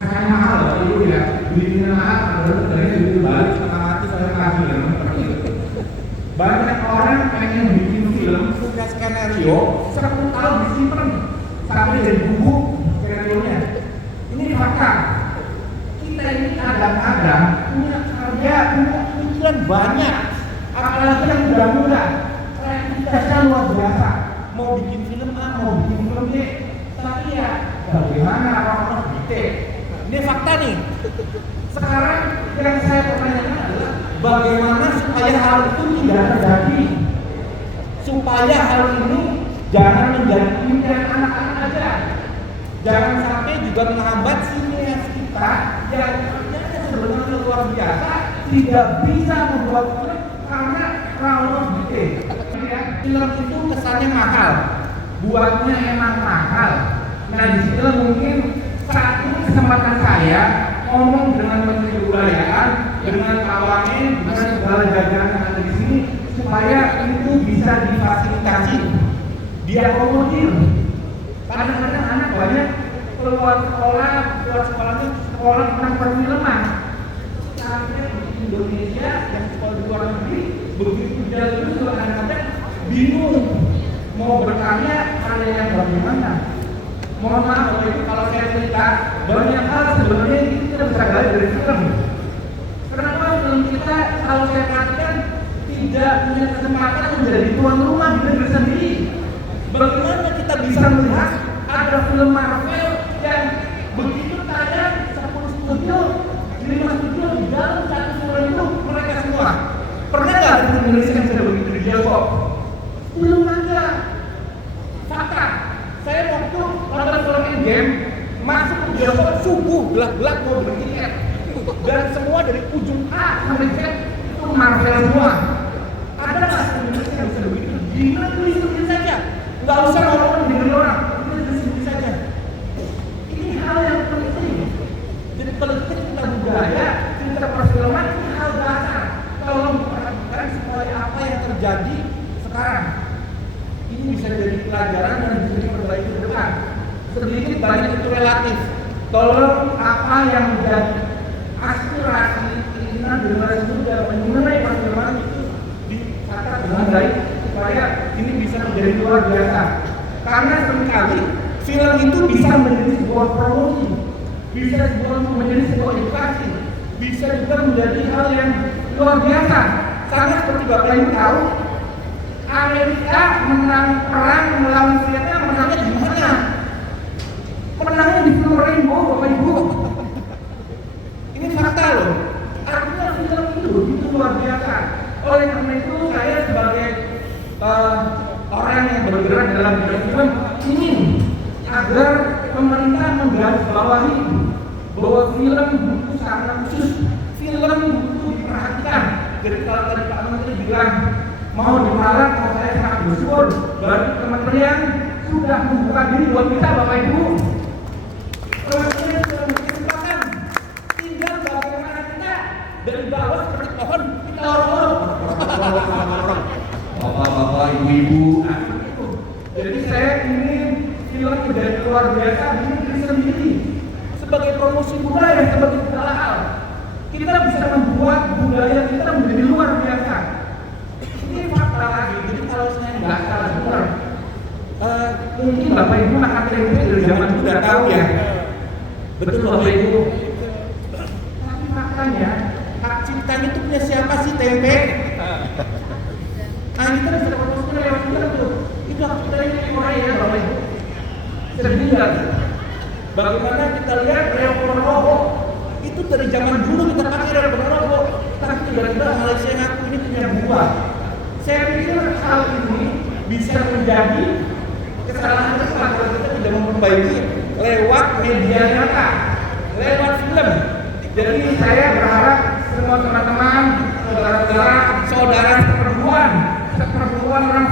Kayak mahal loh itu ya, beli mahal, dari duit balik setengah mati saya kasih ya. Banyak orang pengen bikin film punya skenario 10 tahun disimpan sampai jadi buku skenario-nya. Ini fakta. Kita ini kadang-kadang punya karya, punya pikiran banyak, apalagi yang muda-muda. Kreativitasnya luar biasa. Mau bikin film A, mau bikin film B, tapi ya bagaimana orang-orang bikin? Ini fakta nih. Sekarang yang saya pertanyakan adalah bagaimana supaya hal itu tidak terjadi, supaya hal ini jangan menjadi impian anak-anak aja, jangan sampai juga menghambat sineas kita yang ternyata sebenarnya luar biasa tidak bisa membuat film karena terlalu bikin. Film itu kesannya mahal, buatnya emang mahal. Nah disitulah mungkin saat ini kesempatan saya ngomong dengan Menteri Kebudayaan, dengan Pak Wamen, dengan segala jajaran yang ada di sini, supaya itu bisa difasilitasi, diakomodir. Kadang-kadang anak banyak keluar sekolahnya sekolah tentang perfilman. Tapi di Indonesia yang sekolah di luar negeri begitu jauh itu kadang-kadang bingung mau berkarya karya yang bagaimana. Mohon maaf Bapak Ibu kalau saya cerita banyak hal sebenarnya kita bisa gali dari film. Kenapa film kita kalau saya perhatikan tidak punya kesempatan menjadi tuan rumah di negeri sendiri? Bagaimana kita bisa melihat ada film Marvel yang begitu tayang 10 studio, 5 studio di dalam satu film itu mereka semua. Pernah nggak di Indonesia yang sudah begitu di bioskop? Belum ada. Fakta. Saya waktu nonton film Endgame masuk ke bioskop subuh gelap-gelap mau beli tiket dan semua dari ujung A sampai Z itu Marvel semua. Ada nggak Indonesia yang bisa begitu? Di negeri sendiri saja, nggak usah ngomong di negeri orang, di negeri sendiri saja. Ini hal yang penting. Jadi kalau kita cinta budaya, cinta perfilman ini hal dasar. Tolong perhatikan supaya apa yang terjadi sekarang ini bisa jadi pelajaran dan bisa diperbaiki ke depan. Sedikit banyak itu relatif. Tolong apa yang menjadi aspirasi keinginan generasi muda mengenai perfilman itu ditata dengan baik supaya ini bisa menjadi luar biasa. Karena seringkali film itu bisa menjadi sebuah promosi, bisa menjadi sebuah edukasi, bisa juga menjadi hal yang luar biasa. Karena seperti Bapak Ibu tahu, Amerika menang perang melawan Vietnam, menangnya di mana? Menangnya di film Rainbow, Bapak Ibu. Ini fakta loh. Artinya film itu luar biasa. Oleh karena itu saya sebagai orang yang bergerak dalam bidang film ingin agar pemerintah menggarisbawahi bahwa film itu sangat khusus. Film itu diperhatikan. Jadi kalau tadi Pak Menteri bilang mau dilarang, kalau saya sangat bersyukur bagi kementerian sudah membuka diri buat kita Bapak Ibu. Kementerian sudah menceritakan, tinggal bagaimana kita dari bawah seperti pohon kita orang-orang. Bapak-bapak, ibu-ibu. Jadi saya ingin film menjadi luar biasa di negeri sendiri sebagai promosi budaya, sebagai segala hal. Kita bisa membuat budaya kita menjadi luar biasa. Ini fakta lagi, jadi kalau saya nggak salah dengar, mungkin Bapak Ibu makan tempe dari zaman dulu udah tahu ya. Betul Bapak Ibu. Tapi faktanya, hak ciptanya itu punya siapa sih tempe? Nah kita bisa promosikan lewat kita tuh. Itu hak ciptanya di Korea ya Bapak Ibu. Sedih nggak? Bagaimana kita lihat Reo Ponorogo? Itu dari zaman dulu kita pakai Reo Ponorogo. Tapi tiba-tiba Malaysia ngaku ini punya buah. Saya pikir hal ini bisa menjadi kesalahan besar kalau kita tidak memperbaiki lewat media nyata, lewat film. Jadi saya berharap semua teman-teman, saudara-saudara, saudara seperguruan orang